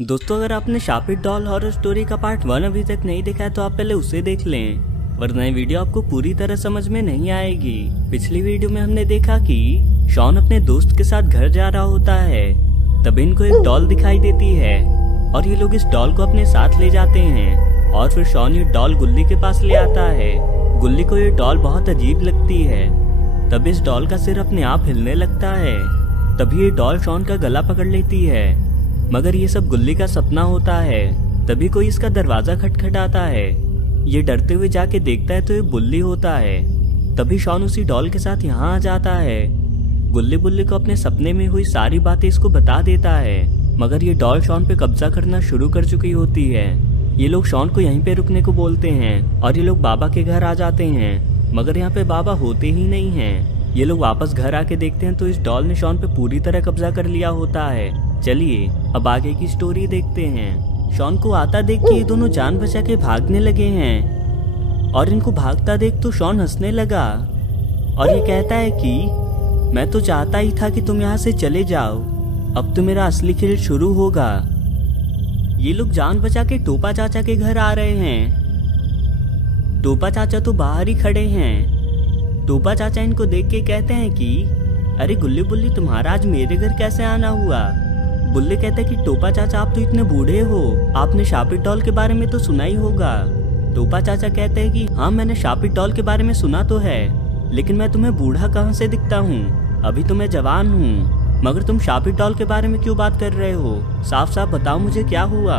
दोस्तों, अगर आपने शापित डॉल हॉरर स्टोरी का पार्ट 1 अभी तक नहीं देखा है तो आप पहले उसे देख लें, वरना ये वीडियो आपको पूरी तरह समझ में नहीं आएगी। पिछली वीडियो में हमने देखा कि शॉन अपने दोस्त के साथ घर जा रहा होता है, तभी इनको एक डॉल दिखाई देती है और ये लोग इस डॉल को अपने साथ ले जाते हैं और फिर शॉन ये डॉल गुल्ली के पास ले आता है। गुल्ली को ये डॉल बहुत अजीब लगती है, तब इस डॉल का सिर अपने आप हिलने लगता है। तभी ये डॉल शॉन का गला पकड़ लेती है, मगर ये सब गुल्ली का सपना होता है। तभी कोई इसका दरवाजा खटखटाता है। ये डरते हुए जाके देखता है तो ये बुल्ली होता है। तभी शॉन उसी डॉल के साथ यहाँ आ जाता है। गुल्ली बुल्ली को अपने सपने में हुई सारी बातें इसको बता देता है, मगर ये डॉल शॉन पे कब्जा करना शुरू कर चुकी होती है। ये लोग शॉन को यहीं पे रुकने को बोलते हैं और ये लोग बाबा के घर आ जाते हैं, मगर यहाँ पे बाबा होते ही नहीं हैं। ये लोग वापस घर आके देखते हैं तो इस डॉल ने शॉन पे पूरी तरह कब्जा कर लिया होता है। चलिए अब आगे की स्टोरी देखते हैं। शॉन को आता देख के ये दोनों जान बचा के भागने लगे हैं और इनको भागता देख तो शॉन हंसने लगा और ये कहता है कि मैं तो चाहता ही था कि तुम यहाँ से चले जाओ, अब तो मेरा असली खेल शुरू होगा। ये लोग जान बचा के टोपा चाचा के घर आ रहे हैं। टोपा चाचा तो बाहर ही खड़े हैं। टोपा चाचा इनको देख के कहते हैं कि अरे गुल्ली बुल्ली, तुम्हारा आज मेरे घर कैसे आना हुआ। बुल्ली कहता है कि टोपा चाचा, आप तो इतने बूढ़े हो, आपने शापित डॉल के बारे में तो सुना ही होगा। टोपा चाचा कहते हैं कि हाँ, मैंने शापित डॉल के बारे में सुना तो है, लेकिन मैं तुम्हें बूढ़ा कहाँ से दिखता हूँ, अभी तो मैं जवान हूँ। मगर तुम शापित डॉल के बारे में क्यों बात कर रहे हो, साफ साफ बताओ मुझे क्या हुआ।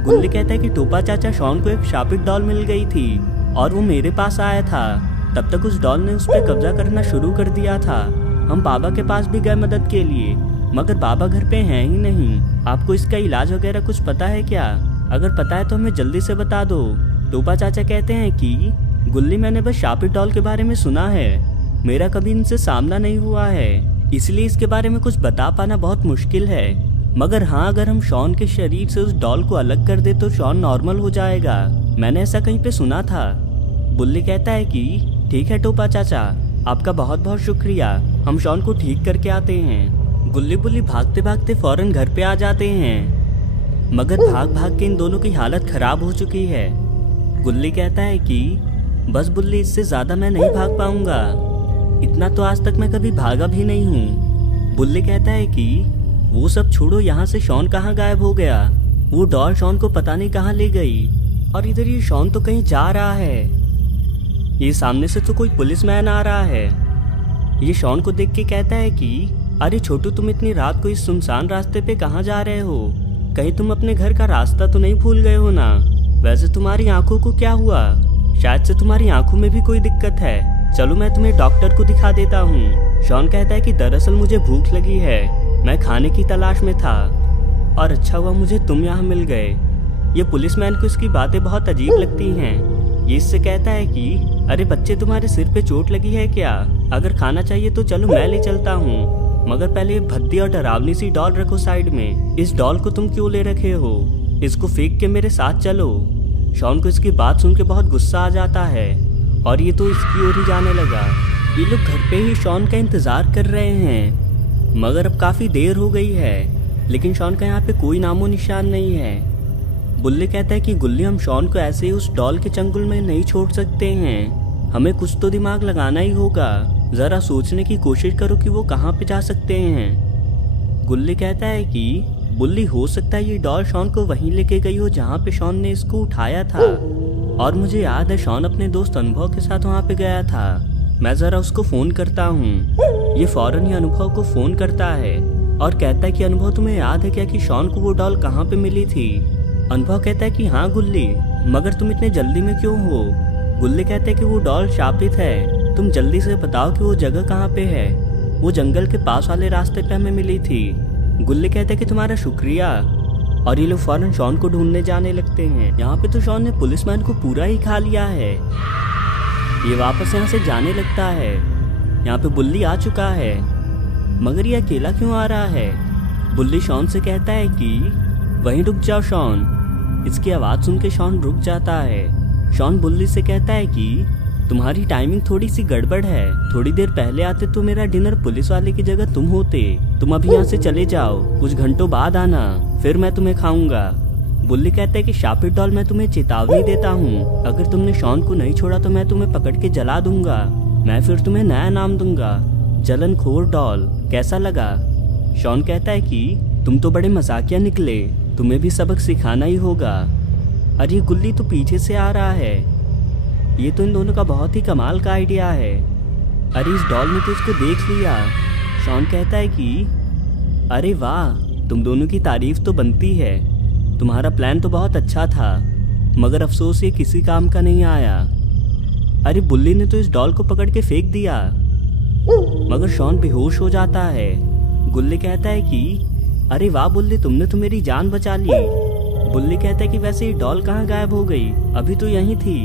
गुल्ली कहता है कि टोपा चाचा, शॉन को एक शापित डॉल मिल गई थी और वो मेरे पास आया था। तब तक उस डॉल ने उस पर कब्जा करना शुरू कर दिया था। हम बाबा के पास भी गए मदद के लिए, मगर बाबा घर पे हैं ही नहीं। आपको इसका इलाज वगैरह कुछ पता है क्या? अगर पता है तो हमें जल्दी से बता दो। टोपा चाचा कहते हैं कि गुल्ली, मैंने बस शापित डॉल के बारे में सुना है, मेरा कभी इनसे सामना नहीं हुआ है, इसलिए इसके बारे में कुछ बता पाना बहुत मुश्किल है। मगर हाँ, अगर हम शॉन के शरीर से उस डॉल को अलग कर दे तो शॉन नॉर्मल हो जाएगा, मैंने ऐसा कहीं पे सुना था। बुल्ली कहता है कि ठीक है टोपा चाचा, आपका बहुत बहुत शुक्रिया, हम शॉन को ठीक करके आते हैं। गुल्ली बुल्ली भागते भागते फौरन घर पे आ जाते हैं, मगर भाग भाग के इन दोनों की हालत खराब हो चुकी है। गुल्ली कहता है कि बस बुल्ली, इससे ज्यादा मैं नहीं भाग पाऊंगा, इतना तो आज तक मैं कभी भागा भी नहीं हूँ। बुल्ली कहता है कि वो सब छोड़ो, यहाँ से शॉन कहाँ गायब हो गया, वो डॉल शॉन को पता नहीं कहाँ ले गई, और इधर ये शॉन तो कहीं जा रहा है। ये सामने से तो कोई पुलिसमैन आ रहा है। ये शॉन को देख के कहता है कि अरे छोटू, तुम इतनी रात को इस सुनसान रास्ते पे कहाँ जा रहे हो, कहीं तुम अपने घर का रास्ता तो नहीं भूल गए हो ना। वैसे तुम्हारी आंखों को क्या हुआ, शायद से तुम्हारी आंखों में भी कोई दिक्कत है, चलो मैं तुम्हें डॉक्टर को दिखा देता हूँ। शॉन कहता है कि दरअसल मुझे भूख लगी है, मैं खाने की तलाश में था और अच्छा हुआ मुझे तुम यहाँ मिल गए। ये पुलिसमैन को इसकी बातें बहुत अजीब लगती हैं। ये इससे कहता है कि अरे बच्चे, तुम्हारे सिर पे चोट लगी है क्या, अगर खाना चाहिए तो चलो मैं ले चलता हूँ, मगर पहले ये भद्दी और डरावनी सी डॉल रखो साइड में। इस डॉल को तुम क्यों ले रखे हो, इसको फेंक के मेरे साथ चलो। शॉन को इसकी बात सुन के बहुत गुस्सा आ जाता है और ये तो इसकी ओर ही जाने लगा। ये लोग घर पे ही शॉन का इंतजार कर रहे हैं, मगर अब काफी देर हो गई है, लेकिन शॉन का यहाँ पे कोई नामो निशान नहीं है। बुल्ली कहता है कि गुल्ली, हम शॉन को ऐसे ही उस डॉल के चंगुल में नहीं छोड़ सकते हैं, हमें कुछ तो दिमाग लगाना ही होगा, जरा सोचने की कोशिश करो कि वो कहाँ पे जा सकते हैं। गुल्ली कहता है कि बुल्ली, हो सकता है ये डॉल शॉन को वहीं लेके गई हो जहाँ पे शॉन ने इसको उठाया था, और मुझे याद है शॉन अपने दोस्त अनुभव के साथ वहाँ पे गया था, मैं जरा उसको फोन करता हूँ। ये फौरन ही अनुभव को फोन करता है और कहता है कि अनुभव, तुम्हें याद है क्या कि शॉन को वो डॉल कहाँ पे मिली थी। अनुभव कहता है कि हाँ गुल्ली, मगर तुम इतने जल्दी में क्यों हो। गुल्ली कहते हैं कि वो डॉल शापित है, तुम जल्दी से बताओ कि वो जगह कहाँ पे है। वो जंगल के पास वाले रास्ते पे हमें मिली थी। गुल्ली कहते हैं कि तुम्हारा शुक्रिया, और ये लोग फौरन शॉन को ढूंढने जाने लगते हैं। यहाँ पे तो शॉन ने पुलिसमैन को पूरा ही खा लिया है। ये वापस यहाँ से जाने लगता है। यहाँ पे बुल्ली आ चुका है, मगर ये अकेला क्यों आ रहा है। बुल्ली शॉन से कहता है कि वहीं रुक जाओ शॉन। इसकी आवाज़ सुन के शॉन रुक जाता है। शॉन बुल्ली से कहता है कि तुम्हारी टाइमिंग थोड़ी सी गड़बड़ है। थोड़ी देर पहले आते तो मेरा डिनर पुलिस वाले की जगह तुम होते। तुम अभी यहाँ से चले जाओ, कुछ घंटों बाद आना, फिर मैं तुम्हें खाऊंगा। बुल्ली कहता है कि शापित डॉल, मैं तुम्हें चेतावनी देता हूँ, अगर तुमने शॉन को नहीं छोड़ा तो मैं तुम्हें पकड़ के जला दूंगा। मैं फिर तुम्हें नया नाम दूंगा, जलनखोर डॉल। कैसा लगा? शॉन कहता है कि तुम तो बड़े मजाकिया निकले, तुम्हें भी सबक सिखाना ही होगा। अरे गुल्ली तो पीछे से आ रहा है, ये तो इन दोनों का बहुत ही कमाल का आइडिया है। अरे इस डॉल ने तो इसको देख लिया। शॉन कहता है कि अरे वाह, तुम दोनों की तारीफ तो बनती है, तुम्हारा प्लान तो बहुत अच्छा था, मगर अफसोस ये किसी काम का नहीं आया। अरे बुल्ली ने तो इस डॉल को पकड़ के फेंक दिया, मगर शॉन बेहोश हो जाता है। गुल्ली कहता है कि अरे वाह बुल्ली, तुमने तो मेरी जान बचा ली। बुल्ली कहता है कि वैसे ये डॉल कहाँ गायब हो गई, अभी तो यहीं थी।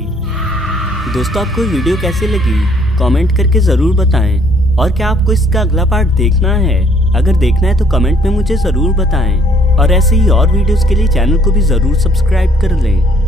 दोस्तों, आपको वीडियो कैसी लगी कमेंट करके ज़रूर बताएं, और क्या आपको इसका अगला पार्ट देखना है? अगर देखना है तो कमेंट में मुझे ज़रूर बताएं, और ऐसे ही और वीडियोस के लिए चैनल को भी ज़रूर सब्सक्राइब कर लें।